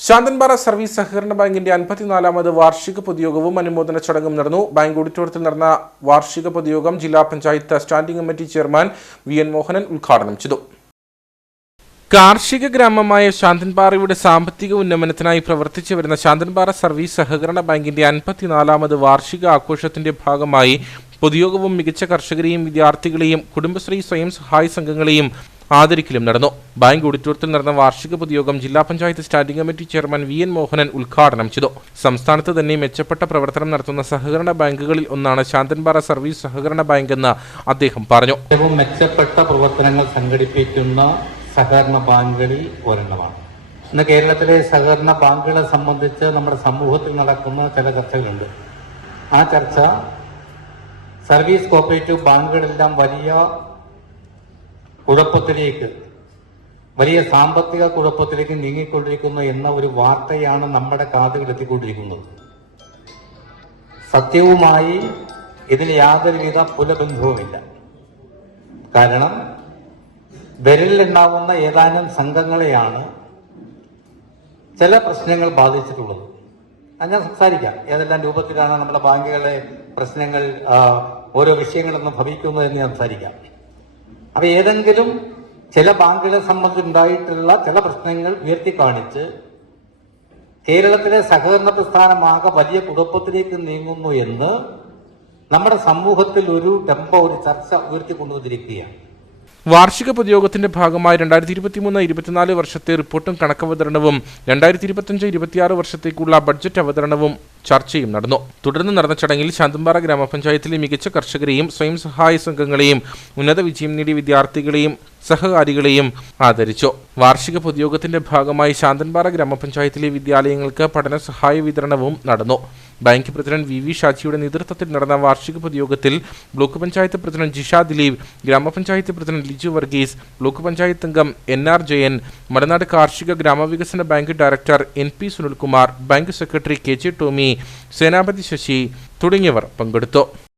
Santhanpara service സഹകരണ ബാങ്കിന്റെ അൻപത്തിനാലാമത് വാർഷിക പൊതുയോഗവും അനുമോദന ചടങ്ങും നടന്നു. ബാങ്ക് ഓഡിറ്റോറിയത്തിൽ നടന്ന വാർഷിക പൊതുയോഗം ജില്ലാ panchayat standing committee chairman V N Mohanan ഉദ്ഘാടനം ചെയ്തു. കാർഷിക ഗ്രാമമായ ശാന്തൻപാറയുടെ സാമ്പത്തിക ഉന്നമനത്തിനായി പ്രവർത്തിച്ചു വരുന്ന ശാന്തൻപാറ സർവീസ് സഹകരണ ബാങ്കിന്റെ അൻപത്തിനാലാമത് വാർഷിക ആഘോഷത്തിന്റെ ഭാഗമായി പൊതുയോഗവും മികച്ച കർഷകരെയും വിദ്യാർത്ഥികളെയും കുടുംബശ്രീ സ്വയം സഹായ സംഘങ്ങളെയും ആദരിക്കലും നടന്നു. ബാങ്ക് ഓഡിറ്റോറിയത്തിൽ നടന്ന വാർഷിക പൊതുയോഗം ജില്ലാ panchayat standing committee chairman V N Mohanan ഉദ്ഘാടനം ചെയ്തു. സംസ്ഥാനത്ത് തന്നെ മെച്ചപ്പെട്ട പ്രവർത്തനം നടത്തുന്ന സഹകരണ ബാങ്കുകളിൽ ഒന്നാണ് ശാന്തൻപാറ സർവീസ് സഹകരണ ബാങ്ക് എന്ന് അദ്ദേഹം പറഞ്ഞു. മെച്ചപ്പെട്ട പ്രവർത്തനങ്ങൾ സംഘടിപ്പിക്കുന്ന സഹകരണ ബാങ്കുകളിൽ ഒരെണ്ണമാണ്. ഇന്ന് കേരളത്തിലെ സഹകരണ ബാങ്കുകളെ സംബന്ധിച്ച് നമ്മുടെ സമൂഹത്തിൽ നടക്കുന്ന ചില ചർച്ചകളുണ്ട്. ആ ചർച്ച സർവീസ് കോപ്പറേറ്റീവ് ബാങ്കുകളെല്ലാം വലിയ കുഴപ്പത്തിലേക്ക് വലിയ സാമ്പത്തിക കുഴപ്പത്തിലേക്ക് നീങ്ങിക്കൊണ്ടിരിക്കുന്നു എന്ന ഒരു വാർത്തയാണ് നമ്മുടെ കാതുകൾ എത്തിക്കൊണ്ടിരിക്കുന്നത്. സത്യവുമായി ഇതിൽ യാതൊരുവിധ പുലബന്ധവുമില്ല. കാരണം വിരലിലുണ്ടാവുന്ന ഏതാനും സംഘങ്ങളെയാണ് ചില പ്രശ്നങ്ങൾ ബാധിച്ചിട്ടുള്ളത്. അത് ഞാൻ സംസാരിക്കാം. ഏതെല്ലാം രൂപത്തിലാണ് നമ്മുടെ ബാങ്കുകളെ പ്രശ്നങ്ങൾ ഓരോ വിഷയങ്ങളെന്ന് ഭവിക്കുന്നത് എന്ന് സംസാരിക്കാം. അപ്പൊ ഏതെങ്കിലും ചില ബാങ്കുകളെ സംബന്ധിച്ചുണ്ടായിട്ടുള്ള ചില പ്രശ്നങ്ങൾ ഉയർത്തി കാണിച്ച് കേരളത്തിലെ സഹകരണ പ്രസ്ഥാനമാകെ വലിയ കുഴപ്പത്തിലേക്ക് നീങ്ങുന്നു എന്ന് നമ്മുടെ സമൂഹത്തിൽ ഒരു ടെമ്പോ ഒരു ചർച്ച ഉയർത്തിക്കൊണ്ടുവന്നിരിക്കുകയാണ്. വാർഷിക പൊതുയോഗത്തിന്റെ ഭാഗമായി രണ്ടായിരത്തി ഇരുപത്തിമൂന്ന് ഇരുപത്തിനാല് വർഷത്തെ റിപ്പോർട്ടും കണക്കവതരണവും രണ്ടായിരത്തി ഇരുപത്തിയഞ്ച് ഇരുപത്തിയാറ് വർഷത്തേക്കുള്ള ബഡ്ജറ്റ് അവതരണവും ചർച്ചയും നടന്നു. തുടർന്ന് നടന്ന ചടങ്ങിൽ ശാന്തമ്പാറ ഗ്രാമപഞ്ചായത്തിലെ മികച്ച കർഷകരെയും സ്വയം സഹായ സംഘങ്ങളെയും ഉന്നത വിജയം നേടിയ വിദ്യാർത്ഥികളെയും സഹകാരികളെയും ആദരിച്ചു. വാർഷിക പൊതുയോഗത്തിന്റെ ഭാഗമായി ശാന്തൻപാറ ഗ്രാമപഞ്ചായത്തിലെ വിദ്യാലയങ്ങൾക്ക് പഠന സഹായ വിതരണവും നടന്നു. ബാങ്ക് പ്രസിഡന്റ് വി വി ഷാജിയുടെ നേതൃത്വത്തിൽ നടന്ന വാർഷിക പൊതുയോഗത്തിൽ ബ്ലോക്ക് പഞ്ചായത്ത് പ്രസിഡന്റ് ജിഷ ദിലീപ് ഗ്രാമപഞ്ചായത്ത് പ്രസിഡന്റ് ലിജു വർഗീസ് ബ്ലോക്ക് പഞ്ചായത്ത് അംഗം എൻ ആർ ജയൻ മലനാട് കാർഷിക ഗ്രാമവികസന bank director N P Sunilkumar bank secretary K J Tomy Senapathi Sasi തുടങ്ങിയവർ പങ്കെടുത്തു